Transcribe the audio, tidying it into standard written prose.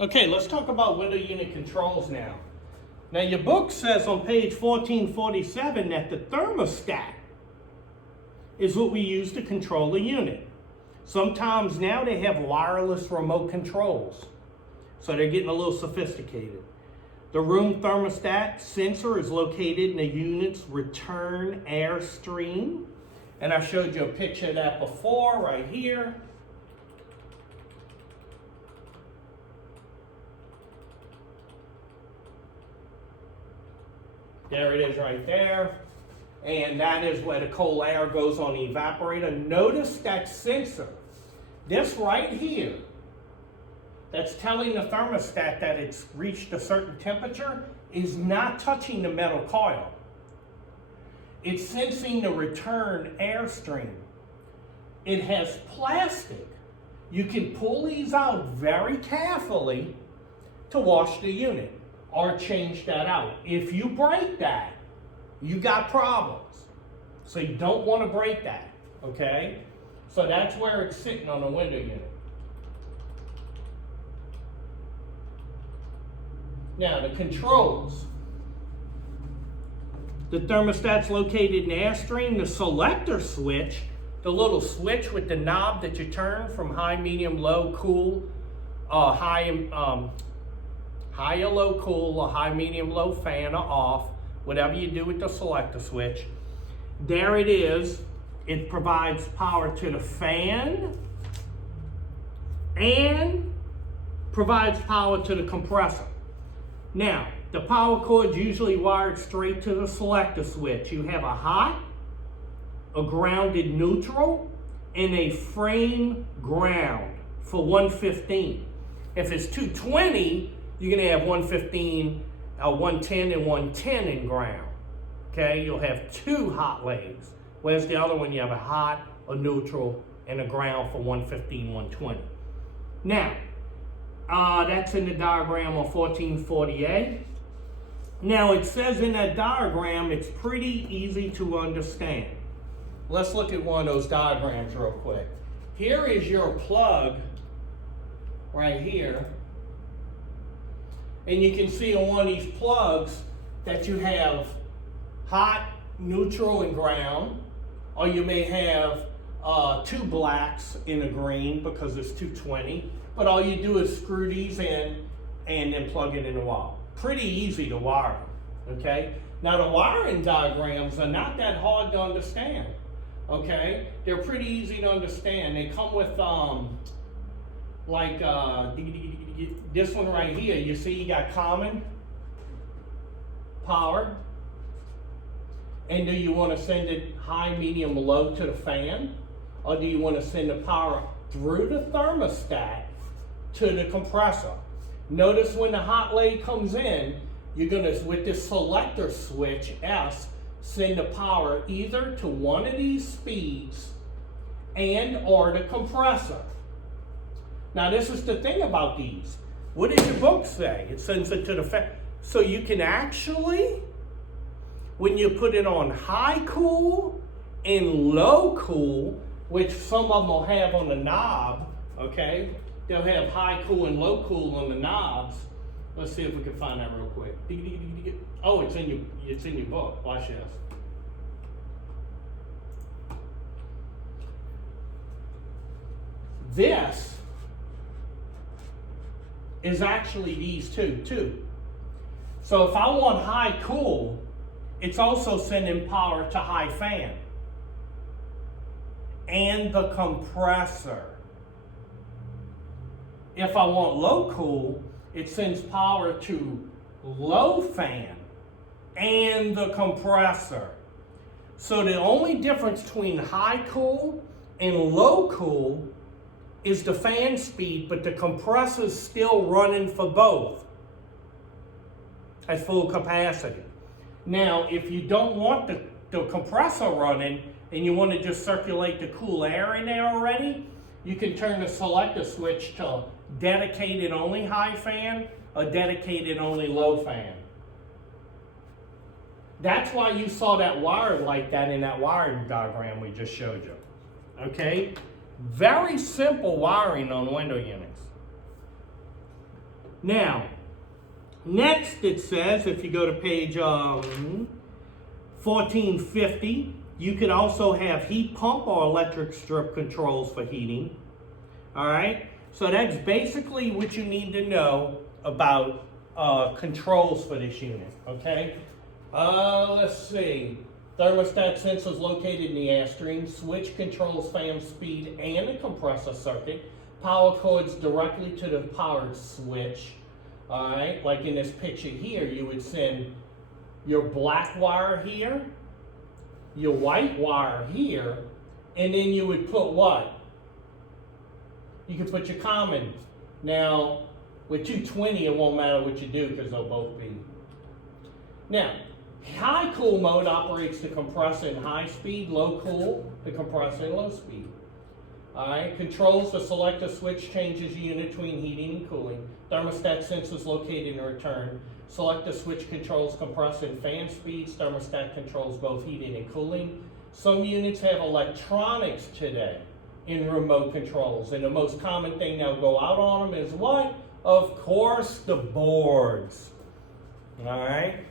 Okay, let's talk about window unit controls now. Now your book says on page 1447 that the thermostat is what we use to control the unit. Sometimes now they have wireless remote controls, so they're getting a little sophisticated. The room thermostat sensor is located in the unit's return air stream, and I showed you a picture of that before right here. There it is right there. And that is where the cold air goes on the evaporator. Notice that sensor, this right here, that's telling the thermostat that it's reached a certain temperature, is not touching the metal coil. It's sensing the return airstream. It has plastic. You can pull these out very carefully to wash the unit or change that out. If you break that, you got problems. So you don't want to break that, okay? So that's where it's sitting on the window unit. Now the controls. The thermostat's located in the airstream. The selector switch, the little switch with the knob that you turn from high, medium, low, cool, high or low cool, or high, medium, low fan, or off, whatever you do with the selector switch. There it is. It provides power to the fan and provides power to the compressor. Now, the power cord's usually wired straight to the selector switch. You have a hot, a grounded neutral, and a frame ground for 115. If it's 220, you're gonna have 115, 110, and 110 in ground. Okay, you'll have two hot legs. Whereas the other one, you have a hot, a neutral, and a ground for 115, 120. Now, that's in the diagram on 1448. Now it says in that diagram, it's pretty easy to understand. Let's look at one of those diagrams real quick. Here is your plug right here. And you can see on one of these plugs that you have hot, neutral, and ground. Or you may have two blacks in a green because it's 220. But all you do is screw these in and then plug it in the wall. Pretty easy to wire them, okay? Now the wiring diagrams are not that hard to understand, okay? They're pretty easy to understand. They come with this one right here. You see you got common, power, and do you want to send it high, medium, low to the fan? Or do you want to send the power through the thermostat to the compressor? Notice when the hot leg comes in, you're going to, with this selector switch S, send the power either to one of these speeds and or the compressor. Now this is the thing about these. What does your book say? It sends it to the fan. So you can actually, when you put it on high cool and low cool, which some of them will have on the knob, okay? They'll have high cool and low cool on the knobs. Let's see if we can find that real quick. Oh, it's in your book. Watch this. This is actually these two too. So if I want high cool, it's also sending power to high fan and the compressor. If I want low cool, it sends power to low fan and the compressor. So the only difference between high cool and low cool is the fan speed, but the compressor's still running for both at full capacity. Now, if you don't want the compressor running and you want to just circulate the cool air in there already, you can turn the selector switch to dedicated only high fan or dedicated only low fan. That's why you saw that wired like that in that wiring diagram we just showed you. Okay? Very simple wiring on window units. Now, next it says, if you go to page 1450, you could also have heat pump or electric strip controls for heating. All right, so that's basically what you need to know about controls for this unit, okay? Let's see. Thermostat sensors located in the air stream. Switch controls fan speed and the compressor circuit. Power cords directly to the powered switch. All right, like in this picture here, you would send your black wire here, your white wire here, and then you would put what? You could put your common. Now, with 220, it won't matter what you do because they'll both be. Now, high cool mode operates the compressor in high speed, low cool, the compressor in low speed. All right, controls the selector switch changes the unit between heating and cooling. Thermostat sensors located in return. Selector switch controls compressor and fan speeds. Thermostat controls both heating and cooling. Some units have electronics today in remote controls, and the most common thing that'll go out on them is what? Of course, the boards. All right.